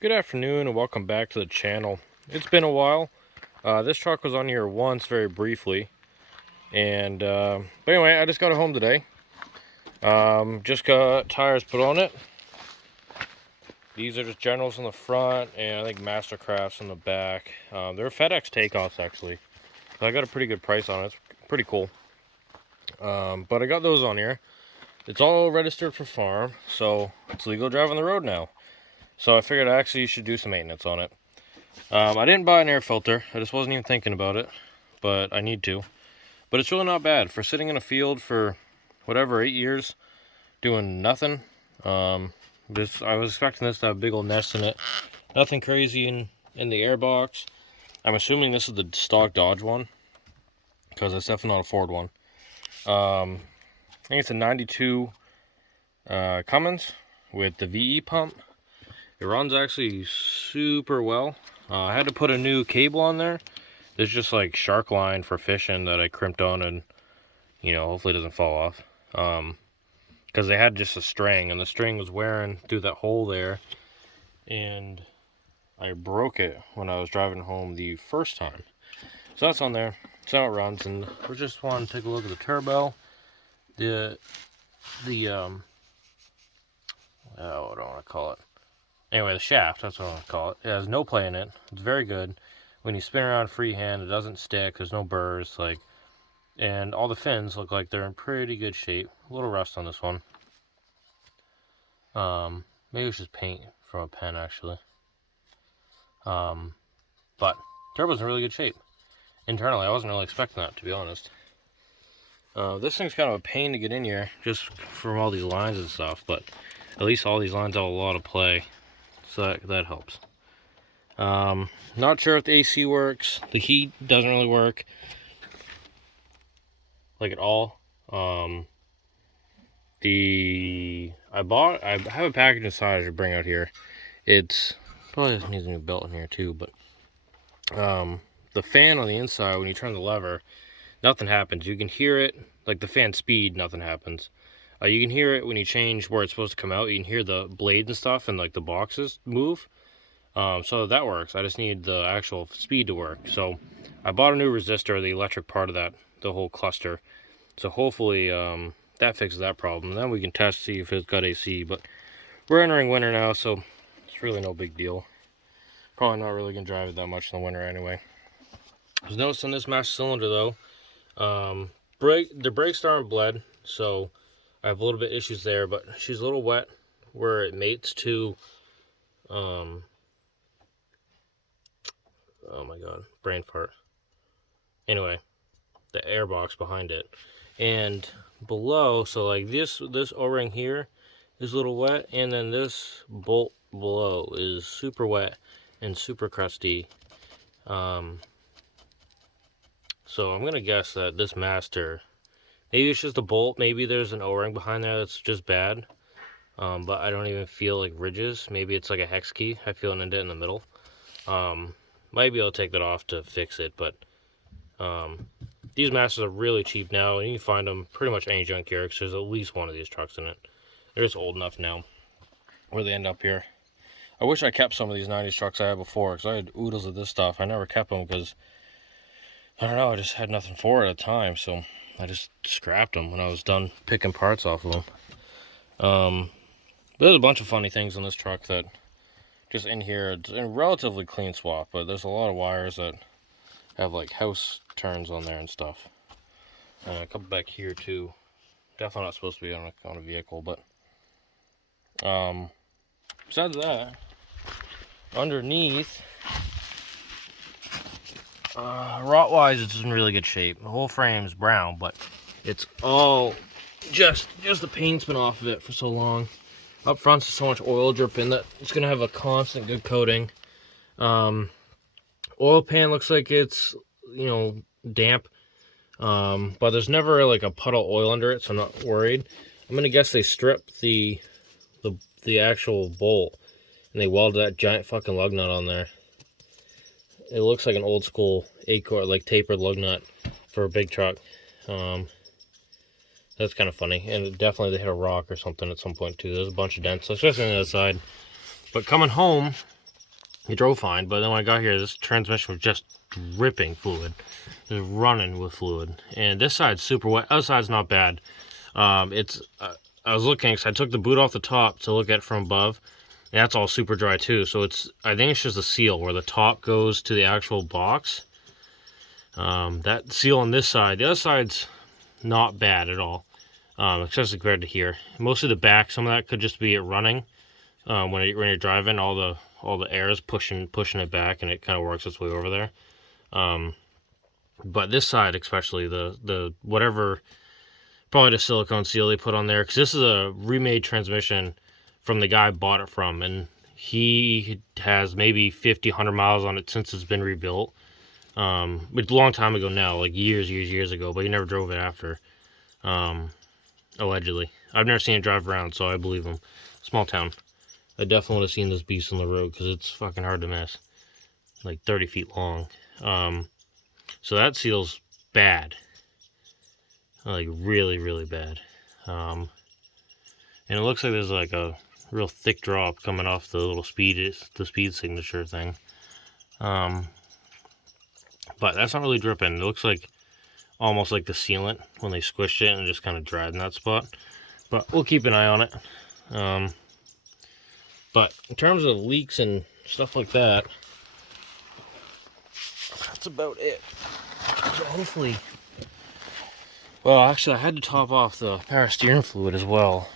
Good afternoon and welcome back to the channel. It's been a while. This truck was on here once very briefly. But anyway, I just got it home today. Just got tires put on it. These are just Generals on the front and I think Mastercrafts on the back. They're FedEx takeoffs actually. So I got a pretty good price on it. It's pretty cool. But I got those on here. It's all registered for farm, so it's legal to drive on the road now. So I figured I actually should do some maintenance on it. I didn't buy an air filter. I just wasn't even thinking about it, but I need to. But it's really not bad for sitting in a field for whatever 8 years doing nothing. I was expecting this to have a big old nest in it. Nothing crazy in the air box. I'm assuming this is the stock Dodge one because it's definitely not a Ford one. I think it's a 92 Cummins with the VE pump. It runs actually super well. I had to put a new cable on there. There's just like shark line for fishing that I crimped on and, hopefully it doesn't fall off. Because they had just a string and the string was wearing through that hole there. And I broke it when I was driving home the first time. So that's on there. That's how it runs. And we just want to take a look at the turbo. What do I want to call it? Anyway, the shaft, that's what I want to call it. It has no play in it. It's very good. When you spin around freehand, it doesn't stick. There's no burrs. And all the fins look like they're in pretty good shape. A little rust on this one. Maybe it's just paint from a pen, actually. But turbo's in really good shape. Internally, I wasn't really expecting that, to be honest. This thing's kind of a pain to get in here, just from all these lines and stuff. But at least all these lines have a lot of play. So that helps. Not sure if the AC works. The heat doesn't really work, like at all. I have a package inside I should bring out here. It's probably needs a new belt in here too, but the fan on the inside, when you turn the lever, nothing happens. You can hear it, like the fan speed, nothing happens. You can hear it when you change where it's supposed to come out. You can hear the blades and stuff and like the boxes move. So that works. I just need the actual speed to work. So I bought a new resistor, the electric part of that, the whole cluster. So hopefully that fixes that problem. Then we can test, see if it's got AC. But we're entering winter now, so it's really no big deal. Probably not really going to drive it that much in the winter anyway. I was noticing this master cylinder though. The brakes aren't bled, so I have a little bit issues there, but she's a little wet where it mates to, oh my god, brain fart. Anyway, the air box behind it. And below, so like this O-ring here is a little wet, and then this bolt below is super wet and super crusty. So I'm gonna guess that this master, maybe it's just a bolt, maybe there's an O-ring behind there that's just bad. But I don't even feel like ridges. Maybe it's like a hex key. I feel an indent in the middle. Might be able to take that off to fix it, but these masters are really cheap now, and you can find them pretty much any junkyard because there's at least one of these trucks in it. They're just old enough now where they end up here. I wish I kept some of these 90s trucks I had before, because I had oodles of this stuff. I never kept them because, I don't know, I just had nothing for it at the time, so I just scrapped them when I was done picking parts off of them. There's a bunch of funny things on this truck that just in here, it's a relatively clean swap, but there's a lot of wires that have like house turns on there and stuff. A couple back here too. Definitely not supposed to be on a vehicle, but besides that, underneath, rot-wise, it's in really good shape. The whole frame's brown, but it's all just the paint's been off of it for so long. Up front, there's so much oil dripping that it's gonna have a constant good coating. Oil pan looks like it's, damp, but there's never like a puddle of oil under it, so I'm not worried. I'm gonna guess they stripped the actual bolt and they welded that giant fucking lug nut on there. It looks like an old school 8-core, like tapered lug nut for a big truck. That's kind of funny, and definitely they hit a rock or something at some point too. There's a bunch of dents, especially on the other side. But coming home, It drove fine, but then when I got here, this transmission was just dripping fluid. Just running with fluid. And this side's super wet. Other side's not bad. I was looking, because I took the boot off the top to look at it from above. And that's all super dry too. So I think it's just a seal where the top goes to the actual box. That seal on this side, the other side's not bad at all. Especially compared to here. Mostly the back, some of that could just be it running. When you're driving, all the air is pushing it back, and it kind of works its way over there. But this side, especially the whatever, probably the silicone seal they put on there, because this is a remade transmission from the guy I bought it from, and he has maybe 50, 100 miles on it since it's been rebuilt. It's a long time ago now, like years ago, but he never drove it after. Allegedly. I've never seen it drive around, so I believe him. Small town. I definitely would have seen this beast on the road, because it's fucking hard to miss. Like 30 feet long. So that seal's bad. Like really, really bad. And it looks like there's like a real thick drop coming off the little speed signature thing. But that's not really dripping. It looks like almost like the sealant when they squished it and just kind of dried in that spot. But we'll keep an eye on it. But in terms of leaks and stuff like that, that's about it. So hopefully, well, actually I had to top off the power steering fluid as well.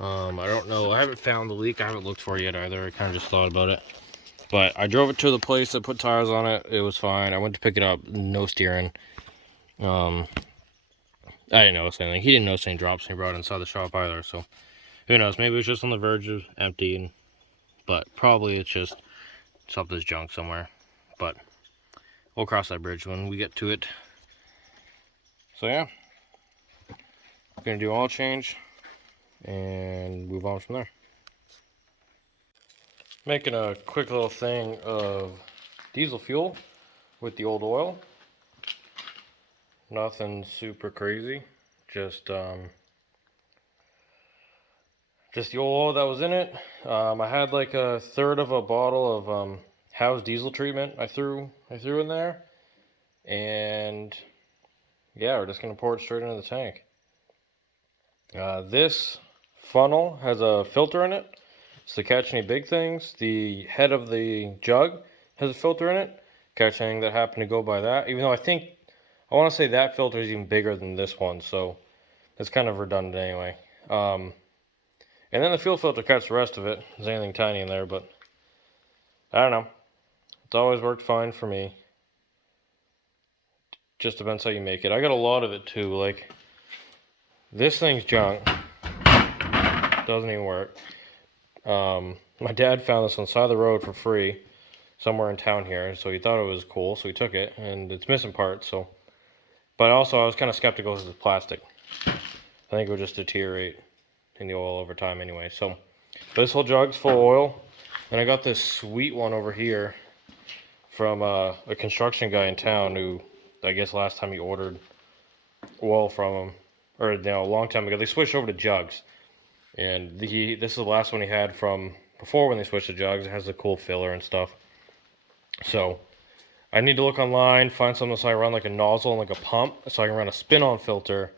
I don't know, I haven't found the leak, I haven't looked for it yet either. I kind of just thought about it. But I drove it to the place, I put tires on it, it was fine. I went to pick it up, no steering. I didn't notice anything. He didn't notice any drops when he brought it inside the shop either, so who knows, maybe it was just on the verge of emptying, but probably it's just something's junk somewhere. But we'll cross that bridge when we get to it. So yeah, gonna do oil change and move on from there. Making a quick little thing of diesel fuel with the old oil. Nothing super crazy, just the old oil that was in it. I had like a third of a bottle of Howe's diesel treatment I threw in there, and yeah, we're just gonna pour it straight into the tank. This funnel has a filter in it, so to catch any big things. The head of the jug has a filter in it, catch anything that happened to go by that. Even though I want to say that filter is even bigger than this one, so it's kind of redundant anyway. And then the fuel filter cuts the rest of it. There's anything tiny in there, but I don't know. It's always worked fine for me. Just depends how you make it. I got a lot of it too. Like, this thing's junk. Doesn't even work. My dad found this on the side of the road for free somewhere in town here, so he thought it was cool, so he took it, and it's missing parts, so. But also, I was kind of skeptical because it's plastic. I think it would just deteriorate in the oil over time anyway. So, this whole jug's full of oil, and I got this sweet one over here from a construction guy in town who, I guess last time he ordered oil from him, or a long time ago, they switched over to jugs. And this is the last one he had from before when they switched to jugs. It has the cool filler and stuff. So, I need to look online, find something so I run like a nozzle and like a pump, so I can run a spin-on filter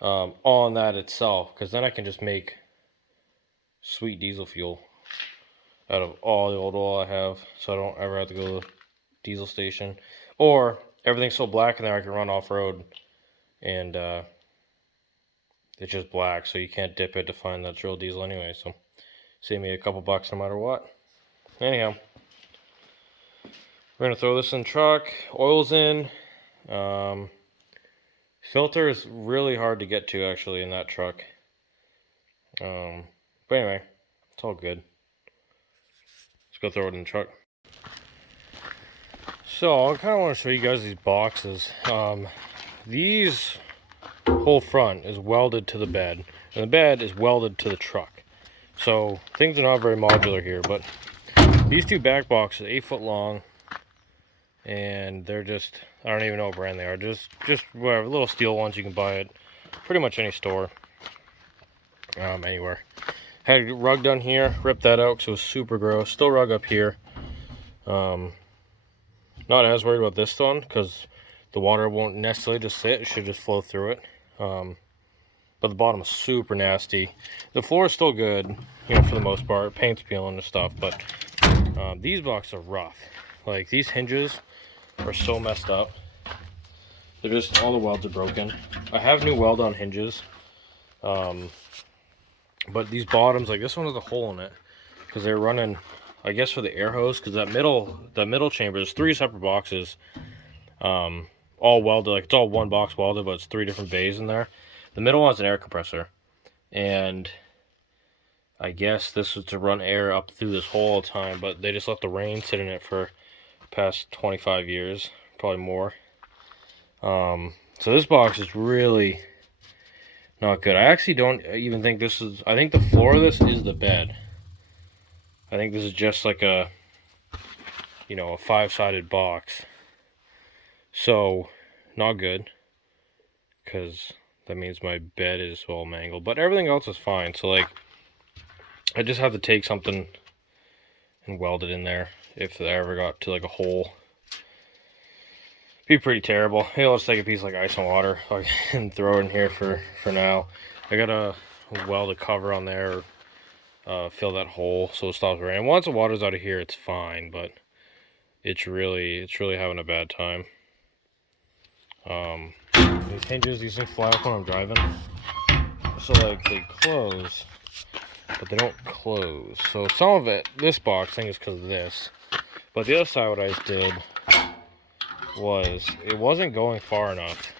on that itself, because then I can just make sweet diesel fuel out of all the old oil I have, so I don't ever have to go to the diesel station. Or everything's so black in there I can run off-road and it's just black, so you can't dip it to find that's real diesel anyway, so save me a couple bucks no matter what. Anyhow, we're gonna throw this in the truck, oil's in. Filter is really hard to get to actually in that truck. But anyway, it's all good. Let's go throw it in the truck. So I kind of want to show you guys these boxes. These whole front is welded to the bed, and the bed is welded to the truck. So things are not very modular here, but these two back boxes, 8 foot long, and they're just, I don't even know what brand they are, just whatever, little steel ones you can buy at pretty much any store, anywhere. Had a rug down here, ripped that out because it was super gross. Still rug up here. Not as worried about this one because the water won't necessarily just sit. It should just flow through it. But the bottom is super nasty. The floor is still good, you know, for the most part. Paint's peeling and stuff, but these blocks are rough. Like, these hinges are so messed up. They're just, all the welds are broken. I have new weld on hinges. But these bottoms, like this one has a hole in it because they're running, I guess, for the air hose, because that middle chamber, there's 3 separate boxes, all welded. Like, it's all one box welded, but it's 3 different bays in there. The middle one's an air compressor, and I guess this was to run air up through this hole all the time, but they just let the rain sit in it for the past 25 years, probably more. So this box is really not good. I actually don't even think this is, I think the floor of this is the bed. I think this is just like a, you know, a 5-sided box. So, not good, because that means my bed is all mangled. But everything else is fine. So, like, I just have to take something and weld it in there if I ever got to, like, a hole. Be pretty terrible. Maybe I'll just take a piece of, like, ice and water and throw it in here for now. I gotta weld a cover on there, fill that hole so it stops raining. Once the water's out of here, it's fine, but it's really having a bad time. These hinges, these things fly up when I'm driving, so like they close, but they don't close. So some of it, this box, I think is because of this, but the other side, what I did was it wasn't going far enough.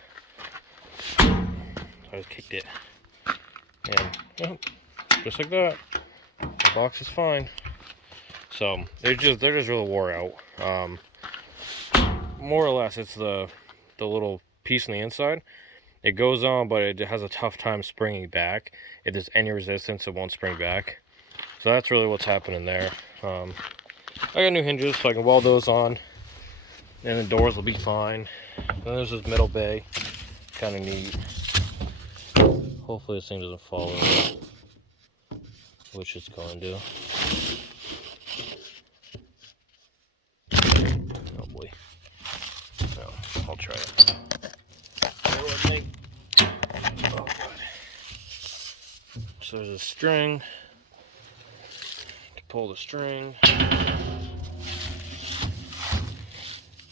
I just kicked it, and just like that, the box is fine. So they're just really wore out. More or less, it's the little piece on the inside. It goes on, but it has a tough time springing back. If there's any resistance, it won't spring back. So that's really what's happening there. I got new hinges, so I can weld those on, and the doors will be fine. Then there's this middle bay, kind of neat. Hopefully this thing doesn't fall over, which it's going to. Oh boy. No, I'll try it. Oh, God. So there's a string. To pull the string.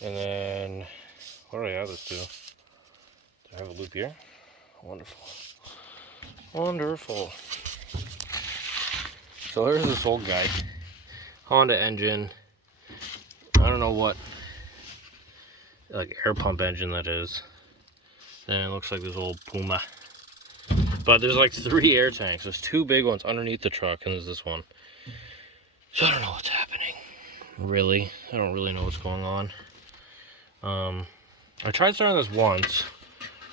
And then, what do I have this to? Do I have a loop here? Wonderful. Wonderful. So there's this old guy. Honda engine. I don't know what, like, air pump engine that is. And it looks like this old Puma. But there's like 3 air tanks. There's 2 big ones underneath the truck, and there's this one. So I don't know what's happening. Really. I don't really know what's going on. I tried starting this once.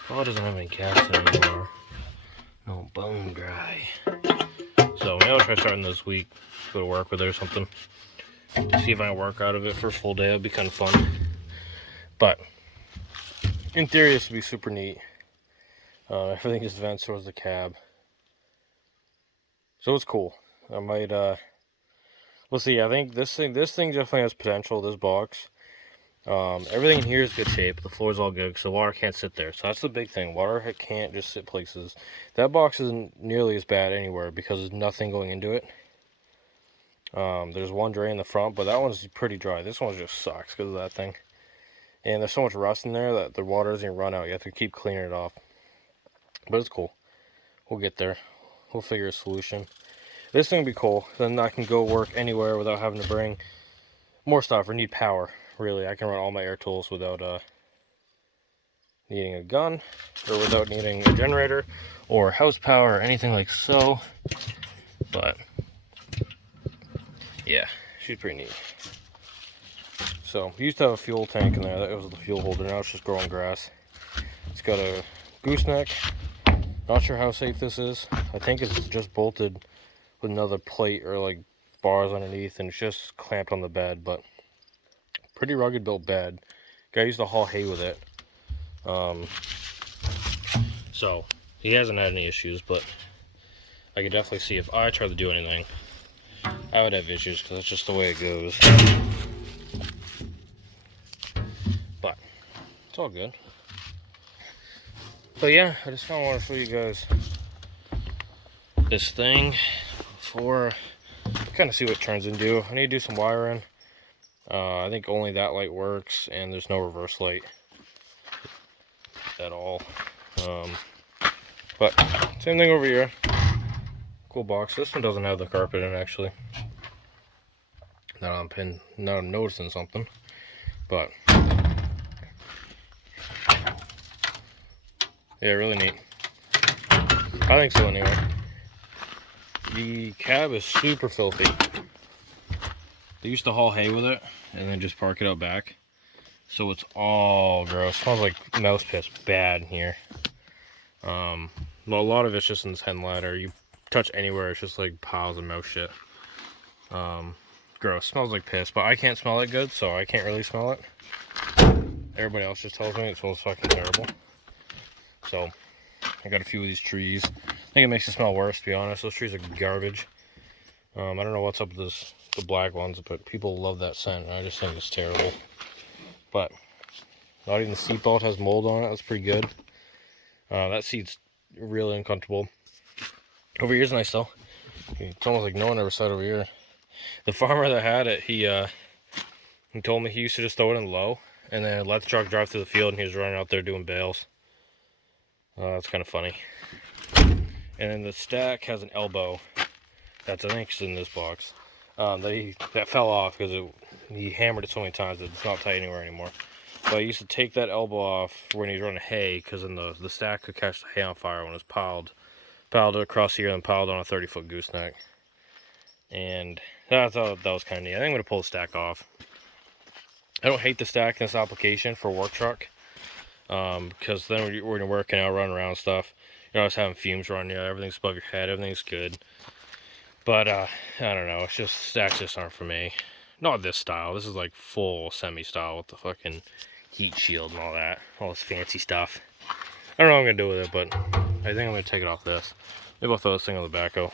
Oh, it doesn't have any gas anymore. No, bone dry. So maybe I'll try starting this week. Go to work with it or something. See if I can work out of it for a full day. It'll be kind of fun. But in theory, this would be super neat. Everything just vents towards the cab. So it's cool. I might, we'll see. I think this thing definitely has potential, this box. Everything in here is good shape. The floor's all good, so water can't sit there. So that's the big thing. Water can't just sit places. That box isn't nearly as bad anywhere because there's nothing going into it. There's one drain in the front, but that one's pretty dry. This one just sucks because of that thing. And there's so much rust in there that the water doesn't even run out. You have to keep cleaning it off. But it's cool. We'll get there. We'll figure a solution. This thing will be cool. Then I can go work anywhere without having to bring more stuff or need power. Really, I can run all my air tools without needing a gun or without needing a generator or house power or anything like so. But yeah, she's pretty neat. So, we used to have a fuel tank in there. That was the fuel holder. Now it's just growing grass. It's got a gooseneck. Not sure how safe this is. I think it's just bolted with another plate or like bars underneath, and it's just clamped on the bed. But pretty rugged built bed. Guy used to haul hay with it. So he hasn't had any issues, but I could definitely see if I tried to do anything, I would have issues because that's just the way it goes. But it's all good. But yeah, I just kind of want to show you guys this thing before kind of see what it turns into. I need to do some wiring. I think only that light works, and there's no reverse light at all. But same thing over here. Cool box. This one doesn't have the carpet in, actually. Now I'm noticing something, but yeah, really neat. I think so anyway. The cab is super filthy. They used to haul hay with it and then just park it out back, so it's all gross. Smells like mouse piss bad in here. Well, a lot of it's just in this head ladder. You touch anywhere, it's just like piles of mouse shit. Gross. Smells like piss, but I can't smell it good, so I can't really smell it. Everybody else just tells me it smells fucking terrible. So I got a few of these trees. I think it makes it smell worse, to be honest. Those trees are garbage. I don't know what's up with the black ones, but people love that scent, and I just think it's terrible. But not even the seat belt has mold on it. That's pretty good. That seat's really uncomfortable. Over here's nice though. It's almost like no one ever sat over here. The farmer that had it, he told me he used to just throw it in low and then let the truck drive through the field, and he was running out there doing bales. That's kind of funny. And then the stack has an elbow. That's, I think, it's in this box. That fell off because he hammered it so many times that it's not tight anywhere anymore. But I used to take that elbow off when he's running hay, because then the stack could catch the hay on fire when it was piled across here and piled on a 30-foot gooseneck. And I thought that was kind of neat. I think I'm going to pull the stack off. I don't hate the stack in this application for a work truck, because then when you're working out, running around and stuff, you're always having fumes running, everything's above your head, everything's good. But I don't know, it's just, stacks just aren't for me. Not this style. This is like full semi-style with the fucking heat shield and all that, all this fancy stuff. I don't know what I'm gonna do with it, but I think I'm gonna take it off this. Maybe I'll throw this thing on the backhoe.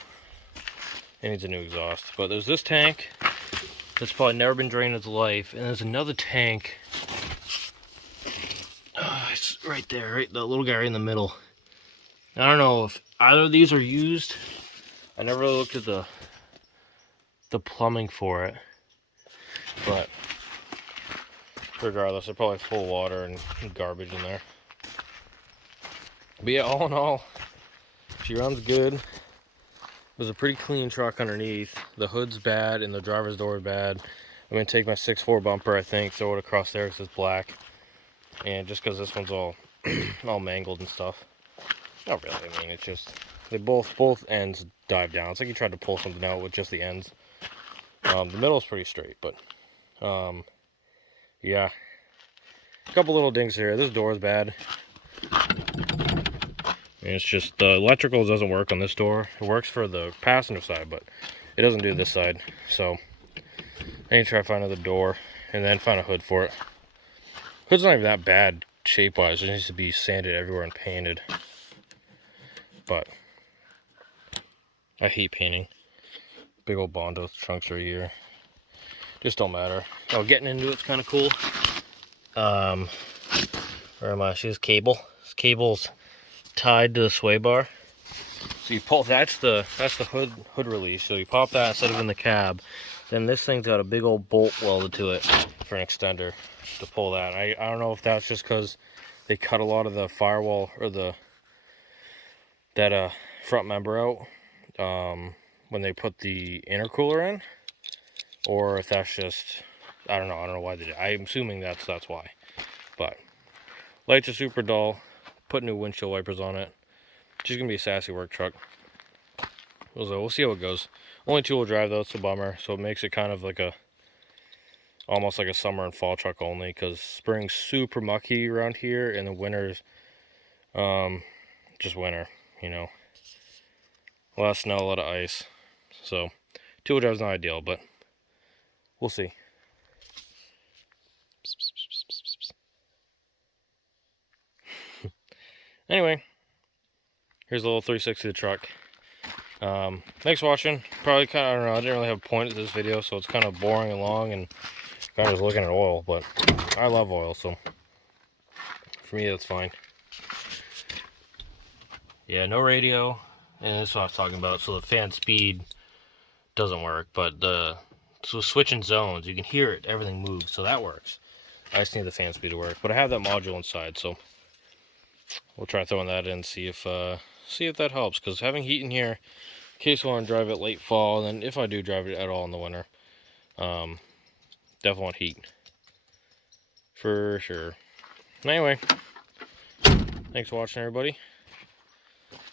It needs a new exhaust. But there's this tank that's probably never been drained in its life, and there's another tank. It's right there, right, the little guy right in the middle. I don't know if either of these are used. I never really looked at the plumbing for it, but regardless, they're probably full of water and garbage in there. But yeah, all in all, she runs good. It was a pretty clean truck underneath. The hood's bad and the driver's door is bad. I'm gonna take my 6.4 bumper, I think, throw it across there because it's black, and just because this one's all all mangled and stuff. Not really. I mean, it's just they both ends dive down. It's like you tried to pull something out with just the ends. The middle is pretty straight, but yeah, a couple little dings here. This door is bad. And it's just the electrical doesn't work on this door. It works for the passenger side, but it doesn't do this side. So I need to try to find another door and then find a hood for it. Hood's not even that bad shape-wise. It needs to be sanded everywhere and painted. But I hate painting. Big old Bondo trunks right here. Just don't matter. Oh, getting into it's kind of cool. Where am I? See this cable? This cable's tied to the sway bar. So you pull, that's the hood release. So you pop that instead of in the cab. Then this thing's got a big old bolt welded to it for an extender to pull that. I don't know if that's just because they cut a lot of the firewall or that front member out when they put the intercooler in, or if that's just, I don't know why they did. I'm assuming that's why. But lights are super dull. Put new windshield wipers on it. Just gonna be a sassy work truck. We'll see how it goes. Only 2-wheel drive though, it's a bummer. So it makes it kind of like almost like a summer and fall truck only, because spring's super mucky around here, and the winter's just winter, you know. A lot of snow, a lot of ice. So 2-wheel drive's not ideal, but we'll see. Anyway, here's a little 360 of the truck. Thanks for watching. Probably kind of, I don't know, I didn't really have a point to this video, so it's kind of boring and long, and kind of just looking at oil, but I love oil, so for me that's fine. Yeah, no radio, and this is what I was talking about. So the fan speed doesn't work, but so switching zones, you can hear it, everything moves, so that works. I just need the fan speed to work, but I have that module inside, so we'll try throwing that in, see if that helps. Because having heat in here, in case I want to drive it late fall, and then if I do drive it at all in the winter, definitely want heat for sure. Anyway, thanks for watching, everybody,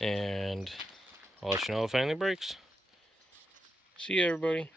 and I'll let you know if anything breaks. See you, everybody.